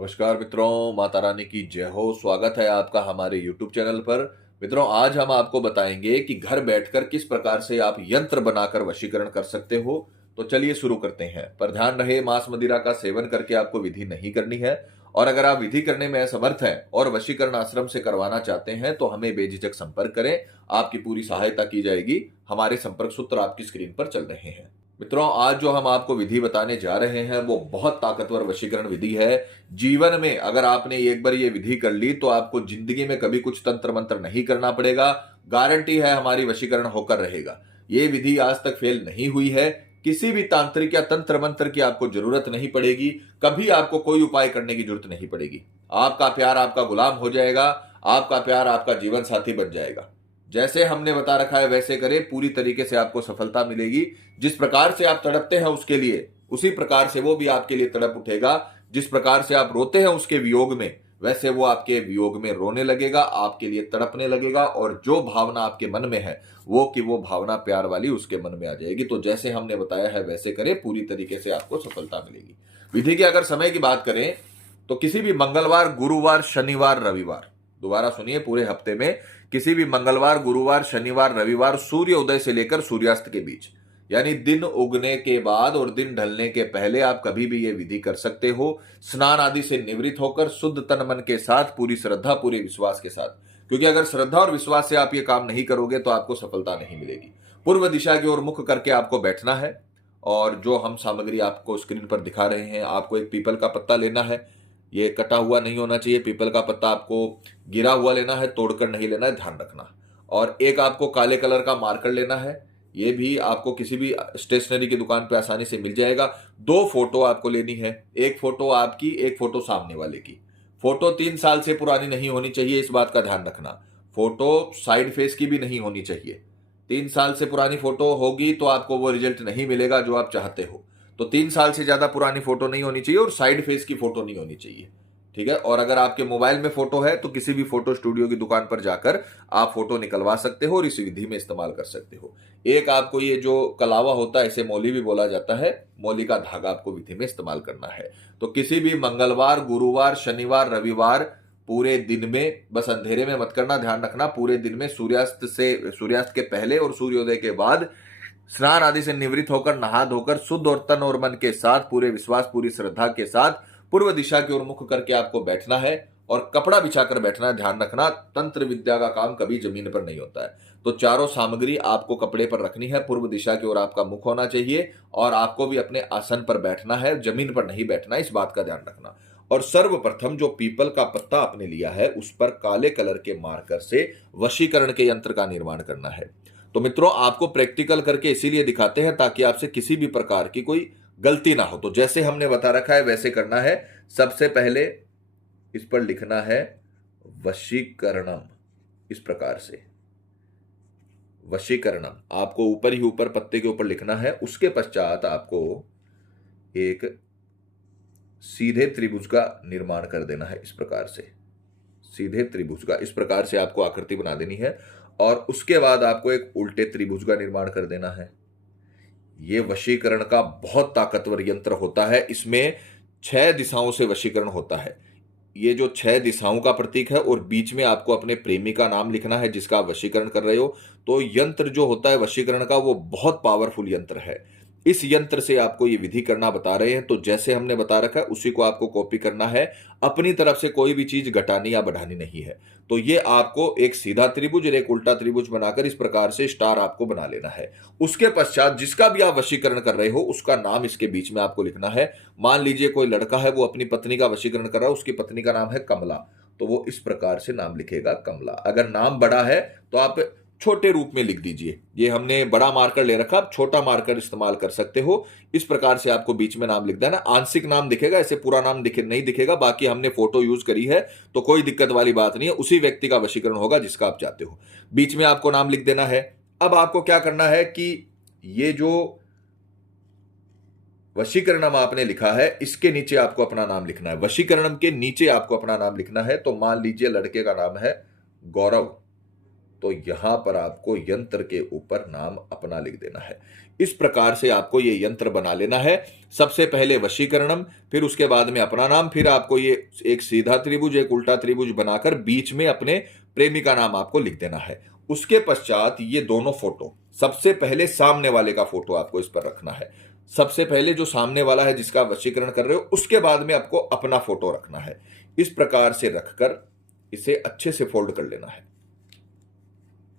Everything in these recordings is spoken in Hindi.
नमस्कार मित्रों, माता रानी की जय हो। स्वागत है आपका हमारे YouTube चैनल पर। मित्रों, आज हम आपको बताएंगे कि घर बैठकर किस प्रकार से आप यंत्र बनाकर वशीकरण कर सकते हो। तो चलिए शुरू करते हैं। पर ध्यान रहे, मांस मदिरा का सेवन करके आपको विधि नहीं करनी है। और अगर आप विधि करने में असमर्थ हैं और वशीकरण आश्रम से करवाना चाहते हैं तो हमें बेझिझक संपर्क करें। आपकी पूरी सहायता की जाएगी। हमारे संपर्क सूत्र आपकी स्क्रीन पर चल रहे हैं। मित्रों, आज जो हम आपको विधि बताने जा रहे हैं वो बहुत ताकतवर वशीकरण विधि है। जीवन में अगर आपने एक बार ये विधि कर ली तो आपको जिंदगी में कभी कुछ तंत्र मंत्र नहीं करना पड़ेगा। गारंटी है हमारी वशीकरण होकर रहेगा। ये विधि आज तक फेल नहीं हुई है। किसी भी तांत्रिक या तंत्र मंत्र की आपको जरूरत नहीं पड़ेगी। कभी आपको कोई उपाय करने की जरूरत नहीं पड़ेगी। आपका प्यार आपका गुलाम हो जाएगा। आपका प्यार आपका जीवन साथी बन जाएगा। जैसे हमने बता रखा है वैसे करें, पूरी तरीके से आपको सफलता मिलेगी। जिस प्रकार से आप तड़पते हैं उसके लिए, उसी प्रकार से वो भी आपके लिए तड़प उठेगा। जिस प्रकार से आप रोते हैं उसके वियोग में, वैसे वो आपके वियोग में रोने लगेगा, आपके लिए तड़पने लगेगा। और जो भावना आपके मन में है वो भावना प्यार वाली उसके मन में आ जाएगी। तो जैसे हमने बताया है वैसे करें, पूरी तरीके से आपको सफलता मिलेगी। विधि के अगर समय की बात करें तो किसी भी मंगलवार, गुरुवार, शनिवार, रविवार, दोबारा सुनिए, पूरे हफ्ते में किसी भी मंगलवार, गुरुवार, शनिवार, रविवार, सूर्य उदय से लेकर सूर्यास्त के बीच, यानी दिन उगने के बाद और दिन ढलने के पहले आप कभी भी यह विधि कर सकते हो। स्नान आदि से निवृत्त होकर शुद्ध तन मन के साथ, पूरी श्रद्धा पूरे विश्वास के साथ। क्योंकि अगर श्रद्धा और विश्वास से आप ये काम नहीं करोगे तो आपको सफलता नहीं मिलेगी। पूर्व दिशा की ओर मुख करके आपको बैठना है। और जो हम सामग्री आपको स्क्रीन पर दिखा रहे हैं, आपको एक पीपल का पत्ता लेना है। ये कटा हुआ नहीं होना चाहिए। पीपल का पत्ता आपको गिरा हुआ लेना है, तोड़कर नहीं लेना है, ध्यान रखना। और एक आपको काले कलर का मार्कर लेना है। ये भी आपको किसी भी स्टेशनरी की दुकान पे आसानी से मिल जाएगा। दो फोटो आपको लेनी है, एक फोटो आपकी, एक फोटो सामने वाले की। फोटो 3 साल से पुरानी नहीं होनी चाहिए, इस बात का ध्यान रखना। फोटो साइड फेस की भी नहीं होनी चाहिए। 3 साल से पुरानी फोटो होगी तो आपको वो रिजल्ट नहीं मिलेगा जो आप चाहते हो। तो 3 साल से ज्यादा पुरानी फोटो नहीं होनी चाहिए और साइड फेस की फोटो नहीं होनी चाहिए। ठीक है। और अगर आपके मोबाइल में फोटो है तो किसी भी फोटो स्टूडियो की दुकान पर जाकर आप फोटो निकलवा सकते हो और इस विधि में इस्तेमाल कर सकते हो। एक आपको ये जो कलावा होता है, इसे मौली भी बोला जाता है, मौली का धागा आपको विधि में इस्तेमाल करना है। तो किसी भी मंगलवार, गुरुवार, शनिवार, रविवार पूरे दिन में, बस अंधेरे में मत करना, ध्यान रखना। पूरे दिन में सूर्यास्त के पहले और सूर्योदय के बाद स्नान आदि से निवृत्त होकर, नहा धोकर, शुद्ध और तन और मन के साथ, पूरे विश्वास पूरी श्रद्धा के साथ पूर्व दिशा की ओर मुख करके आपको बैठना है और कपड़ा बिछाकर बैठना है। ध्यान रखना, तंत्र विद्या का काम कभी जमीन पर नहीं होता है। तो चारों सामग्री आपको कपड़े पर रखनी है। पूर्व दिशा की ओर आपका मुख होना चाहिए और आपको भी अपने आसन पर बैठना है, जमीन पर नहीं बैठना, इस बात का ध्यान रखना। और सर्वप्रथम जो पीपल का पत्ता आपने लिया है उस पर काले कलर के मार्कर से वशीकरण के यंत्र का निर्माण करना है। तो मित्रों, आपको प्रैक्टिकल करके इसीलिए दिखाते हैं ताकि आपसे किसी भी प्रकार की कोई गलती ना हो। तो जैसे हमने बता रखा है वैसे करना है। सबसे पहले इस पर लिखना है वशीकरणम, इस प्रकार से वशीकरणम आपको ऊपर ही ऊपर पत्ते के ऊपर लिखना है। उसके पश्चात आपको एक सीधे त्रिभुज का निर्माण कर देना है। इस प्रकार से सीधे त्रिभुज का, इस प्रकार से आपको आकृति बना देनी है। और उसके बाद आपको एक उल्टे त्रिभुज का निर्माण कर देना है। यह वशीकरण का बहुत ताकतवर यंत्र होता है। इसमें 6 दिशाओं से वशीकरण होता है। ये जो 6 दिशाओं का प्रतीक है और बीच में आपको अपने प्रेमी का नाम लिखना है जिसका आप वशीकरण कर रहे हो। तो यंत्र जो होता है वशीकरण का वो बहुत पावरफुल यंत्र है। इस यंत्र से आपको ये विधि करना बता रहे हैं। तो जैसे हमने बता रखा है उसी को आपको कॉपी करना है। अपनी तरफ से कोई भी चीज घटानी या बढ़ानी नहीं है। तो ये आपको एक सीधा त्रिभुज और एक उल्टा त्रिभुज बनाकर इस प्रकार से स्टार आपको बना लेना है। उसके पश्चात जिसका भी आप वशीकरण कर रहे हो उसका नाम इसके बीच में आपको लिखना है। मान लीजिए कोई लड़का है, वो अपनी पत्नी का वशीकरण कर रहा है, उसकी पत्नी का नाम है कमला, तो वो इस प्रकार से नाम लिखेगा कमला। अगर नाम बड़ा है तो आप छोटे रूप में लिख दीजिए। ये हमने बड़ा मार्कर ले रखा, आप छोटा मार्कर इस्तेमाल कर सकते हो। इस प्रकार से आपको बीच में नाम लिख देना। आंशिक नाम दिखेगा, ऐसे पूरा नाम नहीं दिखेगा। बाकी हमने फोटो यूज करी है तो कोई दिक्कत वाली बात नहीं है। उसी व्यक्ति का वशीकरण होगा जिसका आप चाहते हो। बीच में आपको नाम लिख देना है। अब आपको क्या करना है कि ये जो वशीकरणम आपने लिखा है इसके नीचे आपको अपना नाम लिखना है। वशीकरणम के नीचे आपको अपना नाम लिखना है। तो मान लीजिए लड़के का नाम है गौरव। तो यहां पर आपको यंत्र के ऊपर नाम अपना लिख देना है। इस प्रकार से आपको ये यंत्र बना लेना है। सबसे पहले वशीकरणम, फिर उसके बाद में अपना नाम, फिर आपको ये एक सीधा त्रिभुज एक उल्टा त्रिभुज बनाकर बीच में अपने प्रेमी का नाम आपको लिख देना है। उसके पश्चात ये दोनों फोटो, सबसे पहले सामने वाले का फोटो आपको इस पर रखना है। सबसे पहले जो सामने वाला है जिसका वशीकरण कर रहे हो, उसके बाद में आपको अपना फोटो रखना है। इस प्रकार से रखकर इसे अच्छे से फोल्ड कर लेना है।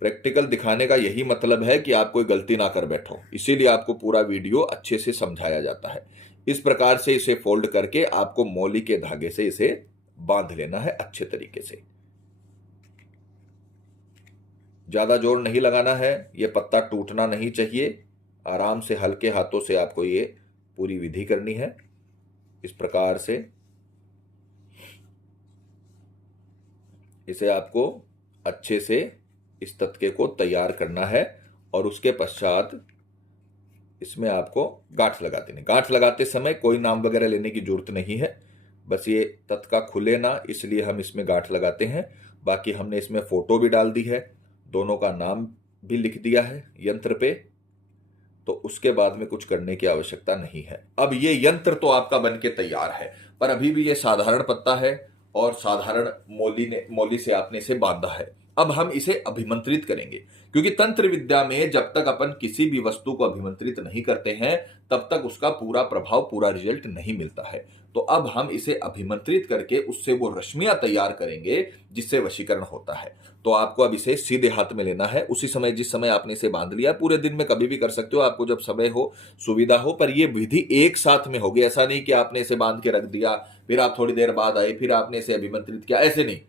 प्रैक्टिकल दिखाने का यही मतलब है कि आप कोई गलती ना कर बैठो, इसीलिए आपको पूरा वीडियो अच्छे से समझाया जाता है। इस प्रकार से इसे फोल्ड करके आपको मौली के धागे से इसे बांध लेना है अच्छे तरीके से। ज्यादा जोर नहीं लगाना है, यह पत्ता टूटना नहीं चाहिए। आराम से हल्के हाथों से आपको ये पूरी विधि करनी है। इस प्रकार से इसे आपको अच्छे से इस तत्के को तैयार करना है और उसके पश्चात इसमें आपको गांठ लगा देनी। गांठ लगाते समय कोई नाम वगैरह लेने की जरूरत नहीं है, बस ये तत्का खुले ना, इसलिए हम इसमें गांठ लगाते हैं। बाकी हमने इसमें फोटो भी डाल दी है, दोनों का नाम भी लिख दिया है यंत्र पे, तो उसके बाद में कुछ करने की आवश्यकता नहीं है। अब ये यंत्र तो आपका बनके तैयार है, पर अभी भी ये साधारण पत्ता है और साधारण मौली से आपने इसे बांधा है। अब हम इसे अभिमंत्रित करेंगे, क्योंकि तंत्र विद्या में जब तक अपन किसी भी वस्तु को अभिमंत्रित नहीं करते हैं तब तक उसका पूरा प्रभाव, पूरा रिजल्ट नहीं मिलता है। तो अब हम इसे अभिमंत्रित करके उससे वो रश्मियां तैयार करेंगे जिससे वशीकरण होता है। तो आपको अब इसे सीधे हाथ में लेना है। उसी समय जिस समय आपने इसे बांध लिया, पूरे दिन में कभी भी कर सकते हो, आपको जब समय हो, सुविधा हो, पर यह विधि एक साथ में होगी। ऐसा नहीं कि आपने इसे बांध के रख दिया, फिर आप थोड़ी देर बाद आए, फिर आपने इसे अभिमंत्रित किया, ऐसे नहीं।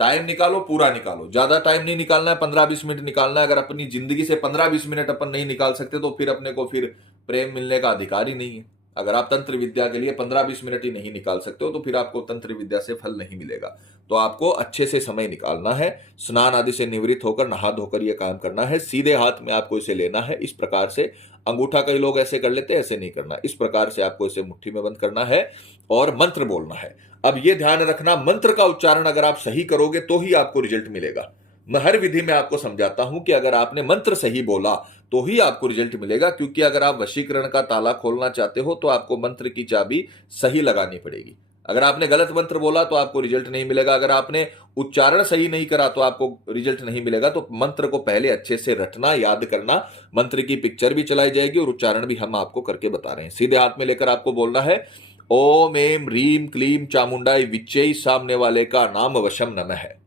टाइम निकालो, पूरा निकालो। ज्यादा टाइम नहीं निकालना है, 15-20 मिनट निकालना है। अगर अपनी जिंदगी से 15-20 मिनट अपन नहीं निकाल सकते तो फिर अपने को फिर प्रेम मिलने का अधिकार ही नहीं है। अगर आप तंत्र विद्या के लिए 15-20 मिनट ही नहीं निकाल सकते हो तो फिर आपको तंत्र विद्या से फल नहीं मिलेगा। तो आपको अच्छे से समय निकालना है, स्नान आदि से निवृत्त होकर नहा धोकर यह काम करना है। सीधे हाथ में आपको इसे लेना है। इस प्रकार से अंगूठा कई लोग ऐसे कर लेते हैं, ऐसे नहीं करना। इस प्रकार से आपको इसे मुट्ठी में बंद करना है और मंत्र बोलना है। अब यह ध्यान रखना, मंत्र का उच्चारण अगर आप सही करोगे तो ही आपको रिजल्ट मिलेगा। मैं हर विधि में आपको समझाता हूं कि अगर आपने मंत्र सही बोला तो ही आपको रिजल्ट मिलेगा, क्योंकि अगर आप वशीकरण का ताला खोलना चाहते हो तो आपको मंत्र की चाबी सही लगानी पड़ेगी। अगर आपने गलत मंत्र बोला तो आपको रिजल्ट नहीं मिलेगा। अगर आपने उच्चारण सही नहीं करा तो आपको रिजल्ट नहीं मिलेगा। तो मंत्र को पहले अच्छे से रटना, याद करना। मंत्र की पिक्चर भी चलाई जाएगी और उच्चारण भी हम आपको करके बता रहे हैं। सीधे हाथ में लेकर आपको बोलना है, ओम एम ह्रीम क्लीम चामुंडाई विच्चै, सामने वाले का नाम वशम नमः है।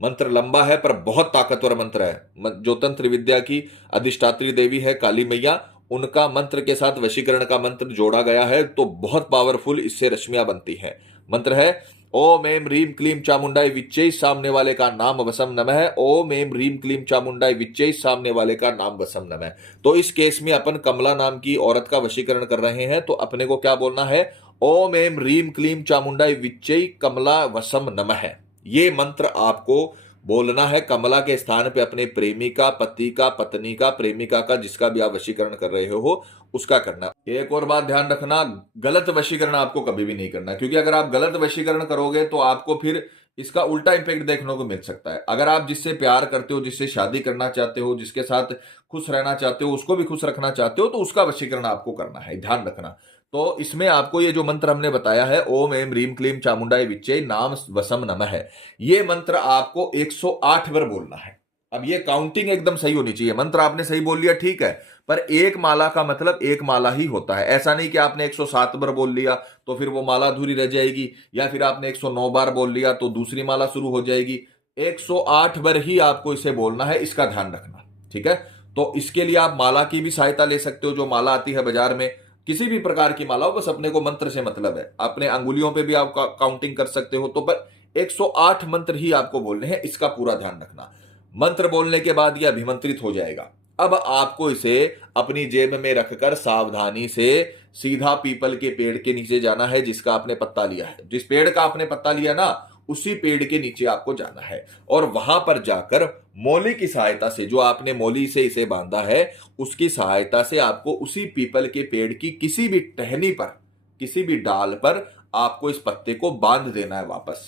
मंत्र लंबा है पर बहुत ताकतवर मंत्र है। जो तंत्र विद्या की अधिष्ठात्री देवी है काली मैया, उनका मंत्र के साथ वशीकरण का मंत्र जोड़ा गया है, तो बहुत पावरफुल इससे रश्मियां बनती हैं। मंत्र है ओम एम ह्रीम क्लीम चामुंडाई विच्चै, सामने वाले का नाम वसम नमः। ओम एम ह्रीम क्लीम चामुंडाई विच्चै, सामने वाले का नाम वसम नमः। तो इस केस में अपन कमला नाम की औरत का वशीकरण कर रहे हैं, तो अपने को क्या बोलना है, ओम एम ह्रीम क्लीम चामुंडाई विच्चै कमला वसम नमः। ये मंत्र आपको बोलना है कमला के स्थान पे अपने प्रेमी का, पति का, पत्नी का, प्रेमिका का, जिसका भी आप वशीकरण कर रहे हो उसका करना। एक और बात ध्यान रखना, गलत वशीकरण आपको कभी भी नहीं करना, क्योंकि अगर आप गलत वशीकरण करोगे तो आपको फिर इसका उल्टा इंपैक्ट देखने को मिल सकता है। अगर आप जिससे प्यार करते हो, जिससे शादी करना चाहते हो, जिसके साथ खुश रहना चाहते हो, उसको भी खुश रखना चाहते हो, तो उसका वशीकरण आपको करना है, ध्यान रखना। तो इसमें आपको ये जो मंत्र हमने बताया है, ओम एम ह्रीम क्लीम चामुंडाई विच्चै नाम वसम नमः है, ये मंत्र आपको 108 बार बोलना है। अब ये काउंटिंग एकदम सही होनी चाहिए। मंत्र आपने सही बोल लिया ठीक है, पर एक माला का मतलब एक माला ही होता है। ऐसा नहीं कि आपने 107 बार बोल लिया तो फिर वो माला अधूरी रह जाएगी, या फिर आपने 109 बार बोल लिया तो दूसरी माला शुरू हो जाएगी। 108 बार ही आपको इसे बोलना है, इसका ध्यान रखना, ठीक है। तो इसके लिए आप माला की भी सहायता ले सकते हो, जो माला आती है बाजार में, किसी भी प्रकार की माला हो, बस अपने को मंत्र से मतलब है। अपने अंगुलियों पे भी आप काउंटिंग कर सकते हो, तो पर 108 मंत्र ही आपको बोलने हैं, इसका पूरा ध्यान रखना। मंत्र बोलने के बाद यह अभिमंत्रित हो जाएगा। अब आपको इसे अपनी जेब में रखकर सावधानी से सीधा पीपल के पेड़ के नीचे जाना है, जिसका आपने पत्ता लिया है। जिस पेड़ का आपने पत्ता लिया ना, उसी पेड़ के नीचे आपको जाना है और वहां पर जाकर मौली की सहायता से, जो आपने मौली से इसे बांधा है, उसकी सहायता से आपको उसी पीपल के पेड़ की किसी भी टहनी पर, किसी भी डाल पर आपको इस पत्ते को बांध देना है वापस।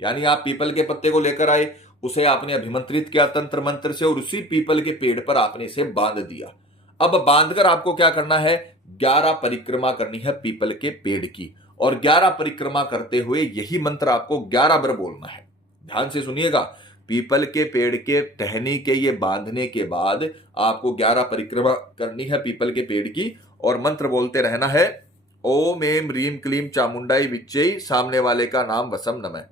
यानी आप पीपल के पत्ते को लेकर आए, उसे आपने अभिमंत्रित किया तंत्र मंत्र से और उसी पीपल के पेड़ पर आपने इसे बांध दिया। अब बांधकर आपको क्या करना है, 11 परिक्रमा करनी है पीपल के पेड़ की, और 11 परिक्रमा करते हुए यही मंत्र आपको 11 बार बोलना है। ध्यान से सुनिएगा, पीपल के पेड़ के टहनी के ये बांधने के बाद आपको 11 परिक्रमा करनी है पीपल के पेड़ की, और मंत्र बोलते रहना है, ओम एम रीम क्लीम चामुंडाई विच्चई, सामने वाले का नाम वसम नमः।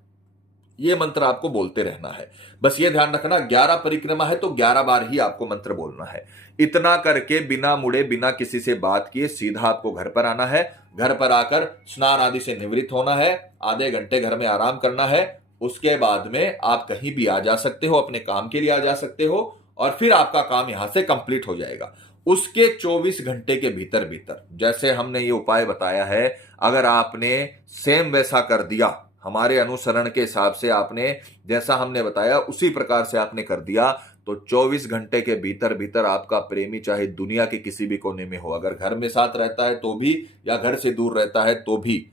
ये मंत्र आपको बोलते रहना है। बस ये ध्यान रखना, 11 परिक्रमा है तो 11 बार ही आपको मंत्र बोलना है। इतना करके बिना मुड़े बिना किसी से बात किए सीधा आपको घर पर आना है। घर पर आकर स्नान आदि से निवृत्त होना है, आधे घंटे घर में आराम करना है। उसके बाद में आप कहीं भी आ जा सकते हो, अपने काम के लिए आ जा सकते हो, और फिर आपका काम यहां से कंप्लीट हो जाएगा। उसके 24 घंटे के भीतर भीतर जैसे हमने ये उपाय बताया है, अगर आपने सेम वैसा कर दिया, हमारे अनुसरण के हिसाब से आपने जैसा हमने बताया उसी प्रकार से आपने कर दिया, तो 24 घंटे के भीतर भीतर आपका प्रेमी चाहे दुनिया के किसी भी कोने में हो, अगर घर में साथ रहता है तो भी या घर से दूर रहता है तो भी,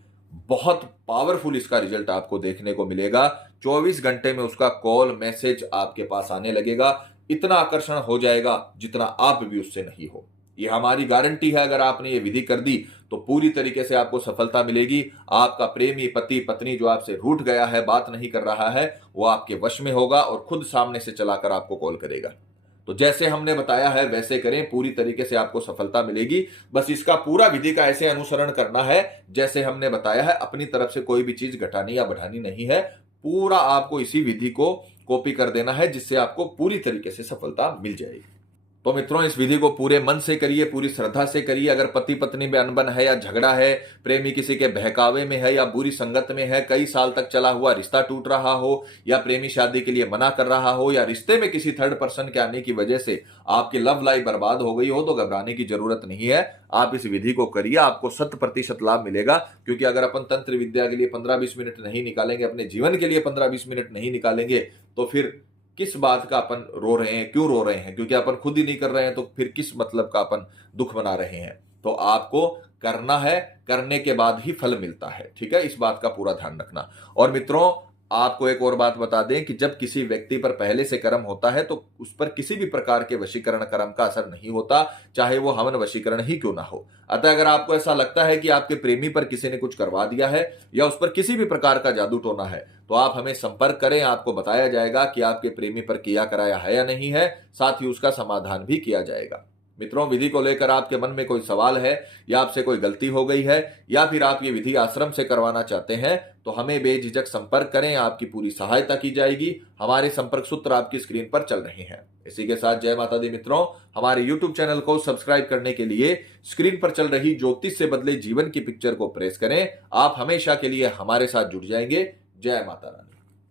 बहुत पावरफुल इसका रिजल्ट आपको देखने को मिलेगा। 24 घंटे में उसका कॉल मैसेज आपके पास आने लगेगा। इतना आकर्षण हो जाएगा जितना आप भी उससे नहीं हो। ये हमारी गारंटी है। अगर आपने ये विधि कर दी तो पूरी तरीके से आपको सफलता मिलेगी। आपका प्रेमी पति पत्नी जो आपसे रूठ गया है, बात नहीं कर रहा है, वो आपके वश में होगा और खुद सामने से चलाकर आपको कॉल करेगा। तो जैसे हमने बताया है वैसे करें, पूरी तरीके से आपको सफलता मिलेगी। बस इसका पूरा विधि का ऐसे अनुसरण करना है जैसे हमने बताया है। अपनी तरफ से कोई भी चीज घटानी या बढ़ानी नहीं है, पूरा आपको इसी विधि को कॉपी कर देना है, जिससे आपको पूरी तरीके से सफलता मिल जाएगी। तो मित्रों, इस विधि को पूरे मन से करिए, पूरी श्रद्धा से करिए। अगर पति पत्नी में अनबन है या झगड़ा है, प्रेमी किसी के बहकावे में है या बुरी संगत में है, कई साल तक चला हुआ रिश्ता टूट रहा हो, या प्रेमी शादी के लिए मना कर रहा हो, या रिश्ते में किसी थर्ड पर्सन के आने की वजह से आपकी लव लाइफ बर्बाद हो गई हो, तो घबराने की जरूरत नहीं है। आप इस विधि को करिए, आपको 100% लाभ मिलेगा। क्योंकि अगर अपन तंत्र विद्या के लिए 15-20 मिनट नहीं निकालेंगे, अपने जीवन के लिए 15-20 मिनट नहीं निकालेंगे, तो फिर किस बात का अपन रो रहे हैं, क्यों रो रहे हैं? क्योंकि अपन खुद ही नहीं कर रहे हैं, तो फिर किस मतलब का अपन दुख मना रहे हैं? तो आपको करना है, करने के बाद ही फल मिलता है। ठीक है, इस बात का पूरा ध्यान रखना। और मित्रों, आपको एक और बात बता दें कि जब किसी व्यक्ति पर पहले से कर्म होता है तो उस पर किसी भी प्रकार के वशीकरण कर्म का असर नहीं होता, चाहे वो हवन वशीकरण ही क्यों ना हो। अतः अगर आपको ऐसा लगता है कि आपके प्रेमी पर किसी ने कुछ करवा दिया है या उस पर किसी भी प्रकार का जादू टोना है, तो आप हमें संपर्क करें। आपको बताया जाएगा कि आपके प्रेमी पर किया कराया है या नहीं है, साथ ही उसका समाधान भी किया जाएगा। मित्रों, विधि को लेकर आपके मन में कोई सवाल है, या आपसे कोई गलती हो गई है, या फिर आप ये विधि आश्रम से करवाना चाहते हैं, तो हमें बेझिझक संपर्क करें। आपकी पूरी सहायता की जाएगी। हमारे संपर्क सूत्र आपकी स्क्रीन पर चल रहे हैं। इसी के साथ जय माता दी मित्रों। हमारे YouTube चैनल को सब्सक्राइब करने के लिए स्क्रीन पर चल रही ज्योतिष से बदले जीवन की पिक्चर को प्रेस करें। आप हमेशा के लिए हमारे साथ जुड़ जाएंगे। जय माता रानी।